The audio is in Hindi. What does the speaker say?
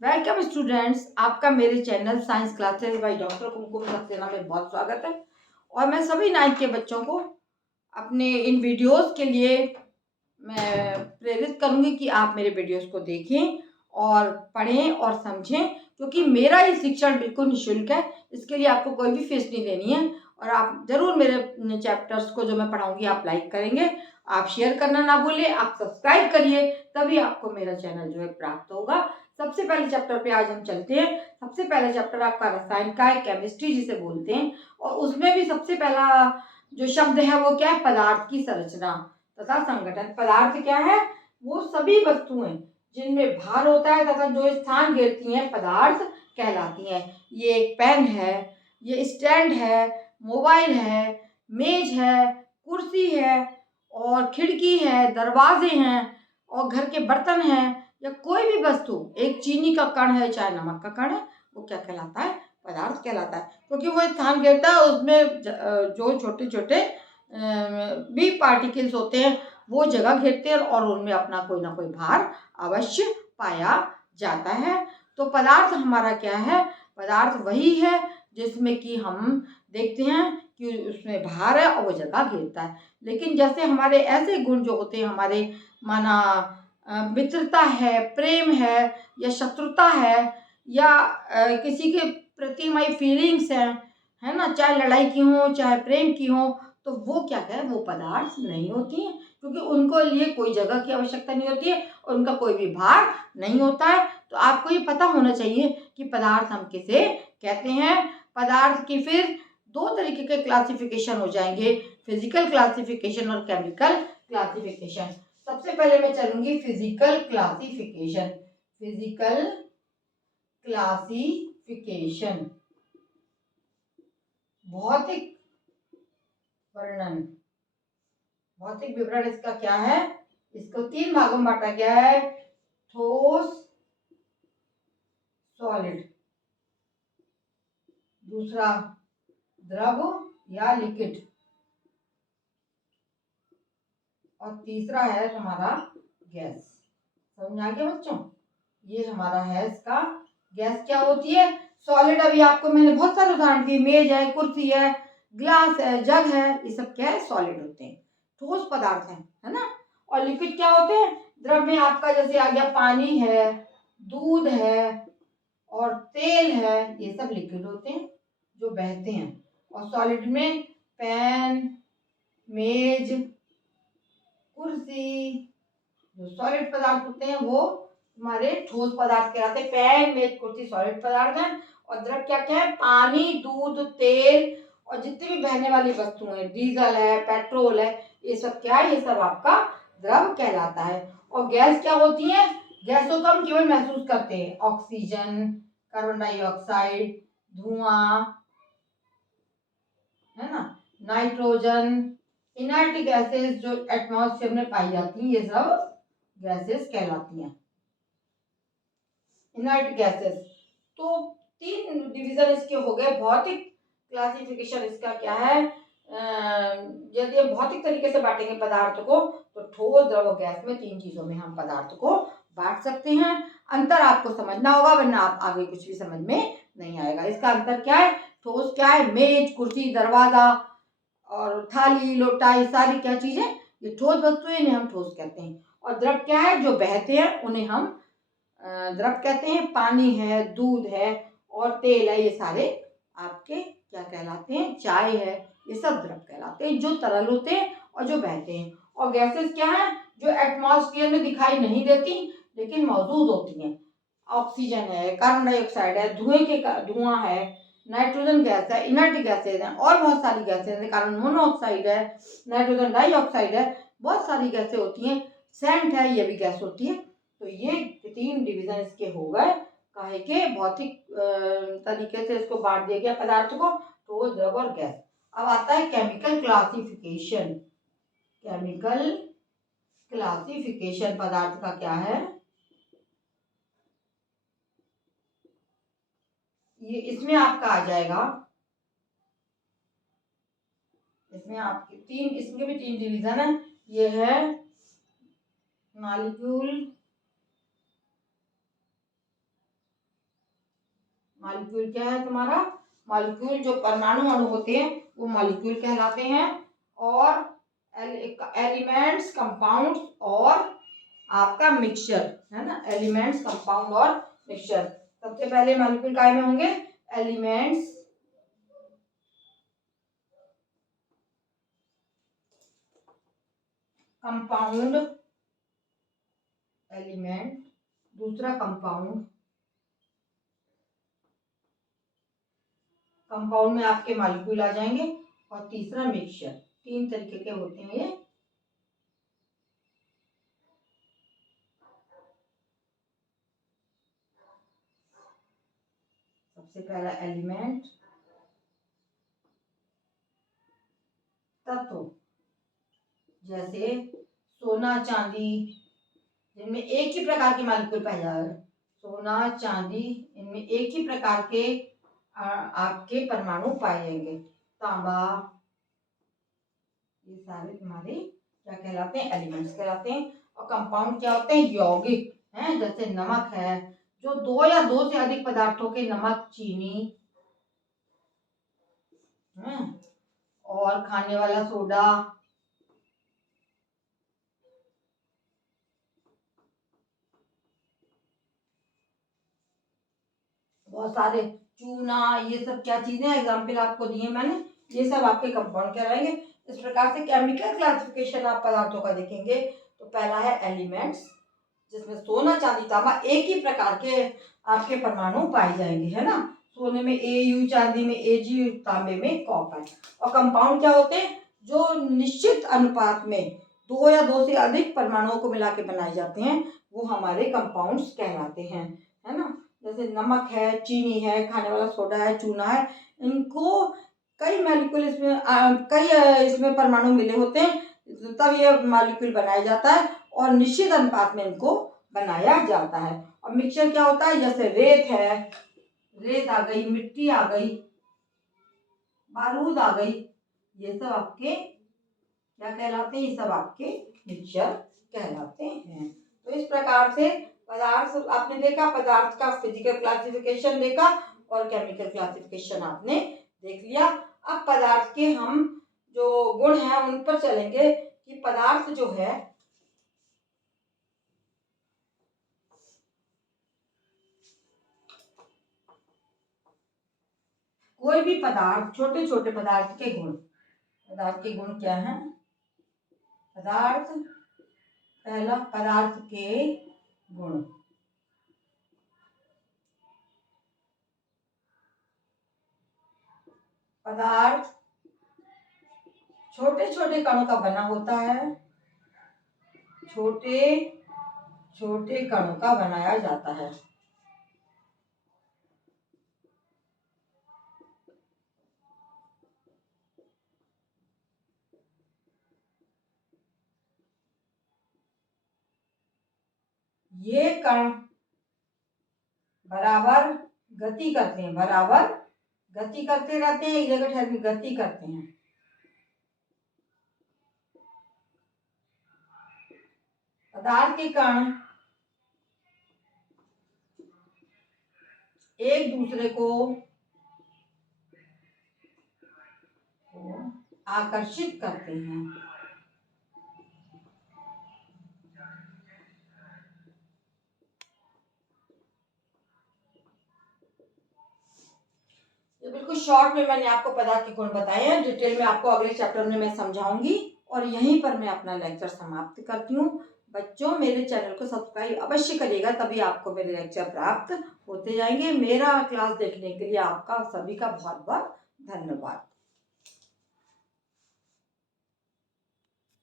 वेलकम स्टूडेंट्स, आपका मेरे channel science classes by doctor Kumkum Saxena में बहुत स्वागत है। और मैं सभी 9th के बच्चों को अपने इन वीडियोस के लिए मैं प्रेरित करूंगी कि आप मेरे वीडियोस को देखें और पढ़ें और समझें, क्योंकि मेरा ये शिक्षण बिल्कुल निःशुल्क है। इसके लिए आपको कोई भी फीस नहीं देनी है। और आप ज़रूर मेरे चैप्टर्स को जो मैं पढ़ाऊंगी आप लाइक करेंगे, आप शेयर करना ना भूलें, आप सब्सक्राइब करिए, तभी आपको मेरा चैनल जो है प्राप्त होगा। सबसे पहले चैप्टर पे आज हम चलते हैं। सबसे पहला चैप्टर आपका रसायन का है, केमिस्ट्री जिसे बोलते हैं। और उसमें भी सबसे पहला जो शब्द है वो क्या है? पदार्थ की संरचना तथा संगठन। पदार्थ क्या है? वो सभी वस्तुएं जिनमें भार होता है तथा जो स्थान घेरती हैं पदार्थ कहलाती हैं। ये एक पेन है, ये स्टैंड है, मोबाइल है, मेज है, कुर्सी है और खिड़की है, दरवाजे हैं और घर के बर्तन हैं, या कोई भी वस्तु, एक चीनी का कण है चाहे नमक का कण है, वो क्या कहलाता है? पदार्थ कहलाता है। क्योंकि वो स्थान घेरता है, उसमें जो छोटे छोटे भी पार्टिकल्स होते हैं वो जगह घेरते हैं और उनमें अपना कोई ना कोई भार अवश्य पाया जाता है। तो पदार्थ हमारा क्या है? पदार्थ वही है जिसमें कि हम देखते हैं कि उसमें भार है और वो जगह घेरता है। लेकिन जैसे हमारे ऐसे गुण जो होते हैं, हमारे माना मित्रता है, प्रेम है या शत्रुता है या किसी के प्रति हमारी फीलिंग्स हैं, है ना, चाहे लड़ाई की हो चाहे प्रेम की हो, तो वो क्या है? वो पदार्थ नहीं होती हैं, क्योंकि उनको लिए कोई जगह की आवश्यकता नहीं होती है और उनका कोई भी भार नहीं होता है। तो आपको ये पता होना चाहिए कि पदार्थ हम किसे कहते हैं। पदार्थ की फिर दो तरीके के क्लासिफिकेशन हो जाएंगे, फिजिकल क्लासिफिकेशन और केमिकल क्लासिफिकेशन। सबसे पहले मैं चलूंगी फिजिकल क्लासिफिकेशन। फिजिकल क्लासिफिकेशन, भौतिक वर्णन, भौतिक विवरण इसका क्या है? इसको 3 भागों में बांटा गया है। ठोस, सॉलिड, दूसरा द्रव या लिक्विड, और तीसरा है हमारा गैस। समझ आ गया बच्चों? ये हमारा है इसका गैस क्या होती है। सॉलिड अभी आपको मैंने बहुत सारे उदाहरण दिए, मेज है, कुर्सी है, ग्लास है, जग है, ये सब क्या है? सॉलिड होते हैं, ठोस पदार्थ है ना। और लिक्विड क्या होते हैं? द्रव में आपका जैसे आ गया पानी है, दूध है और तेल है, ये सब लिक्विड होते हैं जो बहते हैं। और सॉलिड में पेन, मेज, कुर्सी, जो सॉलिड पदार्थ होते हैं वो हमारे ठोस पदार्थ कहलाते हैं। पेन, मेज, कुर्सी सॉलिड पदार्थ हैं। और द्रव क्या क्या है? पानी, दूध, तेल और जितनी भी बहने वाली वस्तुएं हैं, डीजल है, पेट्रोल है, ये सब क्या है? ये सब आपका द्रव कहलाता है। और गैस क्या होती है? गैसों को हम केवल महसूस करते हैं, ऑक्सीजन, कार्बन डाइऑक्साइड, धुआं, है ना, नाइट्रोजन, इनर्ट गैसेस जो एटमॉस्फेयर में पाई जाती हैं, ये सब गैसेस कहलाती हैं, इनर्ट गैसेस। तो 3 डिवीजन इसके हो गए। भौतिक क्लासिफिकेशन इसका क्या है? यदि हम भौतिक तरीके से बांटेंगे पदार्थ को, तो ठोस, द्रव और गैस में 3 चीजों में हम पदार्थ को बांट सकते हैं। अंतर आपको समझना होगा, वरना आप आगे कुछ भी समझ में नहीं आएगा। इसका अंतर क्या है? ठोस क्या है? मेज, कुर्सी, दरवाजा और थाली, लोटा, ये सारी क्या चीजें? ये ठोस वस्तुएं, इन्हें हम ठोस कहते हैं। और द्रव क्या है? जो बहते हैं उन्हें हम द्रव कहते हैं। पानी है, दूध है और तेल है, ये सारे आपके क्या कहलाते हैं? चाय है, ये सब द्रव कहलाते हैं, जो तरल होते हैं और जो बहते हैं। और गैसेस क्या है? जो एटमॉस्फेयर में दिखाई नहीं देती लेकिन मौजूद होती हैं। ऑक्सीजन है, कार्बन डाइऑक्साइड है, धुआं है, नाइट्रोजन गैस है, इनर्ट गैसेज हैं और बहुत सारी गैसेज हैं, कार्बन मोनोऑक्साइड है, नाइट्रोजन डाइऑक्साइड है, बहुत सारी गैसें होती हैं। सेंट है, ये भी गैस होती है। तो ये 3 डिवीजन इसके हो गए। काहे के? भौतिक तरीके से इसको बांट दिया गया पदार्थ को, ठोस, द्रव और गैस। अब आता है केमिकल क्लासिफिकेशन। केमिकल क्लासिफिकेशन पदार्थ का क्या है? ये इसमें आपका आ जाएगा, इसमें आपके 3, इसमें भी 3 डिवीजन है। ये है मॉलिक्यूल, मॉलिक्यूल क्या है तुम्हारा? मॉलिक्यूल जो परमाणु अणु होते हैं वो मॉलिक्यूल कहलाते हैं। और एलिमेंट्स, कंपाउंड्स और आपका मिक्सचर है ना, एलिमेंट्स, कंपाउंड और मिक्सचर। सबसे पहले मॉलिक्यूल काय में होंगे? एलिमेंट्स, कंपाउंड, एलिमेंट, दूसरा कंपाउंड, कंपाउंड में आपके मॉलिक्यूल आ जाएंगे, और तीसरा मिक्सचर। 3 तरीके के होते हैं ये। सबसे पहला एलिमेंट, तत्व, जैसे सोना, चांदी, जिनमें एक ही प्रकार के मॉलिक्यूल पाए जा रहे हैं। सोना, चांदी, इनमें एक ही प्रकार के आपके परमाणु पाए जाएंगे। तांबा, ये सारे तुम्हारे क्या कहलाते हैं? एलिमेंट्स कहलाते हैं। और कंपाउंड क्या होते हैं? यौगिक हैं, जैसे नमक है, जो 2 या 2 से अधिक पदार्थों के, नमक, चीनी है, और खाने वाला सोडा, बहुत सारे, चूना, ये सब क्या चीजें, एग्जाम्पल आपको दिए मैंने, ये सब आपके कंपाउंड कहलाएंगे। इस प्रकार से केमिकल क्लासिफिकेशन आप पदार्थों का देखेंगे तो पहला है एलिमेंट्स, जिसमें सोना, चांदी, तांबा एक ही प्रकार के आपके परमाणु पाए जाएंगे, है ना। सोने में AU, चांदी में AG, तांबे में कॉपर। और कंपाउंड क्या होते हैं? जो निश्चित अनुपात में 2 या 2 से अधिक परमाणुओं को मिला के बनाए जाते हैं, वो हमारे कंपाउंड्स कहलाते हैं, है ना। जैसे नमक है, चीनी है, खाने वाला सोडा है, चूना है, इनको कई मॉलिक्यूल इसमें कई इसमें परमाणु मिले होते हैं, तब ये मॉलिक्यूल बनाया जाता है, और निश्चित अनुपात में इनको बनाया जाता है। और मिक्सचर क्या होता है? जैसे रेत है, रेत आ गई, मिट्टी आ गई, बारूद आ गई, ये सब आपके क्या कहलाते हैं? ये सब आपके मिक्सचर कहलाते हैं। तो इस प्रकार से पदार्थ आपने देखा, पदार्थ का फिजिकल क्लासिफिकेशन देखा, और केमिकल क्लासिफिकेशन आपने देख लिया। अब पदार्थ के हम जो गुण हैं उन पर चलेंगे कि पदार्थ जो है, कोई भी पदार्थ, छोटे छोटे पदार्थ के गुण, पदार्थ के गुण क्या हैं? पदार्थ, पहला पदार्थ के गुण, पदार्थ छोटे छोटे कणों का बना होता है, छोटे छोटे कणों का बनाया जाता है। ये कण बराबर गति करते हैं, बराबर गति करते रहते हैं, एक जगह ठहर के गति करते हैं। पदार्थ के कण एक दूसरे को आकर्षित करते हैं। ये बिल्कुल शॉर्ट में मैंने आपको पदार्थ के गुण बताए हैं, डिटेल में आपको अगले चैप्टर में मैं समझाऊंगी। और यहीं पर मैं अपना लेक्चर समाप्त करती हूँ। बच्चों, मेरे चैनल को सब्सक्राइब अवश्य करिएगा, तभी आपको मेरे लेक्चर प्राप्त होते जाएंगे। मेरा क्लास देखने के लिए आपका सभी का बहुत बहुत धन्यवाद।